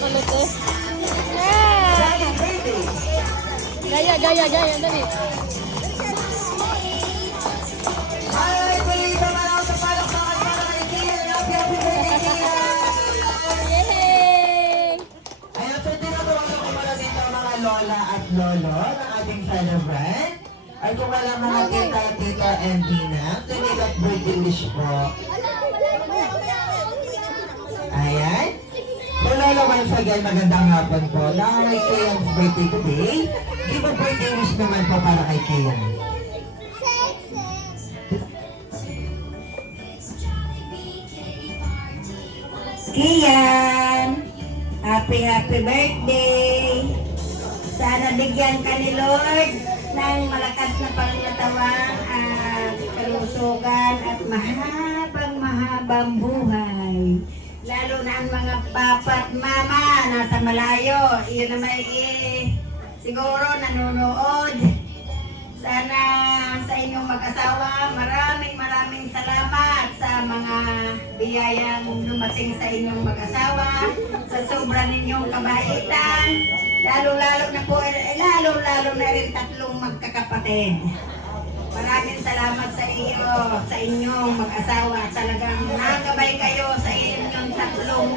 Maluto. Ah! Gaya, gaya, gaya. Dali. Ay, balik naman ako sa palakpakan para kay Kian. Happy birthday, Kian! Yay! Ayun, so tinatawagan ko muna dito ang mga lola at lolo ng ating celebrant. At kung wala mga tita, tita, and tina, tunig at birthday wish po. Ayan. So lolo, once again, magandang hapon po. Dahil kay Kian's birthday today, give a birthday wish naman po para kay Kian. Kian, happy birthday! Sana bigyan ka ni Lord ng malakas na pangatawang at kalusugan at mahabang buhay. Lalo na ang mga papa at mama nasa malayo, yun na may siguro nanonood. Sana sa inyong mag-asawa, maraming salamat sa mga biyayang dumating sa inyong mag-asawa, sa sobra ninyong kabaitan, lalo-lalo na rin tatlong magkakapatid. Maraming salamat sa iyo, sa inyong mag-asawa. Talagang nakabay kayo sa inyong tatlong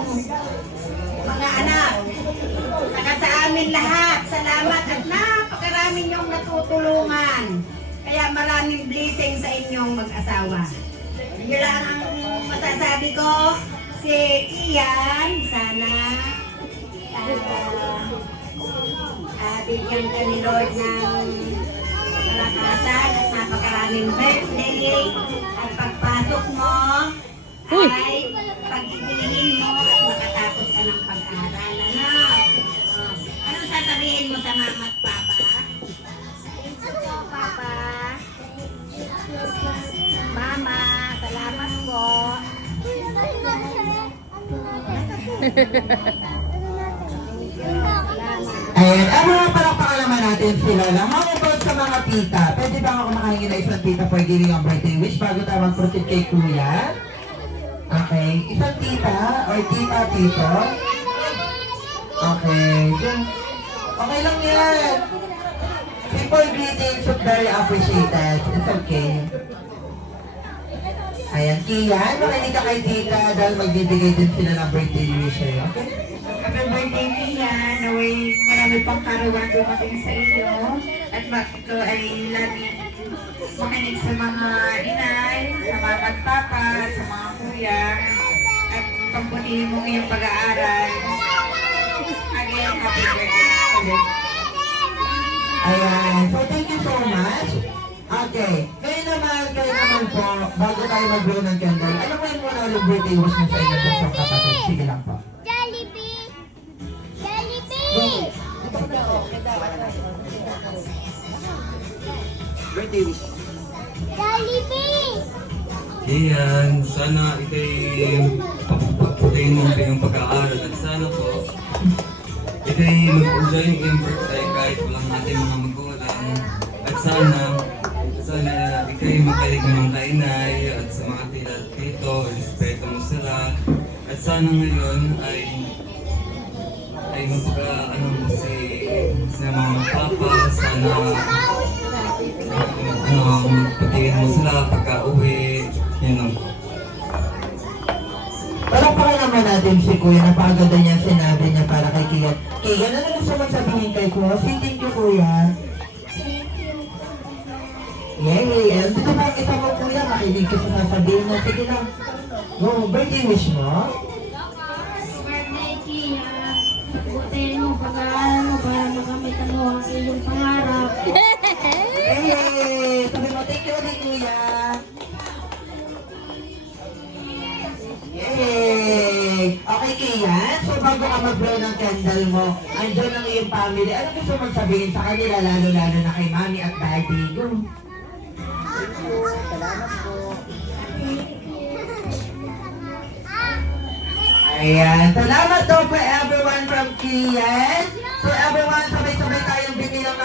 mga anak. Saka sa amin lahat, salamat at napakarami niyong natutulungan. Kaya maraming blessing sa inyong mag-asawa. Yun lang ang masasabi ko. Si Ian, sana bigyan ka ni Lord ng kalakasan at napakaraming birthday. At pagpasok mo ay pag-ibigin mo at makatapos ka ng pag-aaral. Anong sasabihin mo sa mama at papa? Papa, mama, salamat po. Ayan, ang mga palakpakan naman natin si Lola. How about sa mga tita? Pwede ba ako makahingi na isang tita for giving a birthday wish bago tayo mag-proceed kay Kuya? Okay, isang tita or tita, tito? Okay, okay lang yan. Simple greetings but very appreciated. It's okay. Ayan, Kian, makinig ka kay tita dahil magbibigay din sila ng birthday wish sa'yo, okay? Happy birthday, Kian. Naway marami pang karawan dumating sa iyo. At ito ay lagi makinig sa mga inay, sa mga pagpapa, sa mga kuya. At pagpunihin mo iyong pag-aaral. Again, happy birthday ulit. Ayan, so thank you so much. Okay, kayo naman po, bago tayo mag-blow ng candle, alam mo yun muna ulit birthday wish mo sa inyo sa kapatid. Sige lang po. Jollibee! Jollibee! Birthday wish. Jollibee! Iyan, sana ikay pagpaputayin mo ang iyong pag-aaral at sana po ikay mag-enjoy yung iyong birthday kahit walang ating mga magulang at sana ikay makalig ng kainay at sa mga tita at tito, respeto mo sila at sana ngayon ay magpaka-ano mo sa mga papa, sana pagtingin mo sila pagka-uwi, yun lang. Palakpakan naman natin si Kuya, napakaganda niya sinabi niya para kay Kian. Kian, ano gusto mong sabihin kay Kuya? Thank you, Kuya. Yay! And dito ba kita mo, Kuya? Makinig ka sa sasabihin niya. Sige lang. Go, birthday wish mo? Birthday, Kia. Pagbutin mo, pag-aaral mo para makamit mo ang iyong pangarap. Yay! Sabi mo, thank you ulit, Kuya. Yay! Okay, Kian. So, bago ka mag-blow ng candle mo, andyan ang iyong family. Ano gusto mong sabihin sa kanila, lalo-lalo na kay Mami at Daddy? Go! Ayan. Salamat daw for everyone from Kian. So, everyone, sabay-sabay tayong binilang ng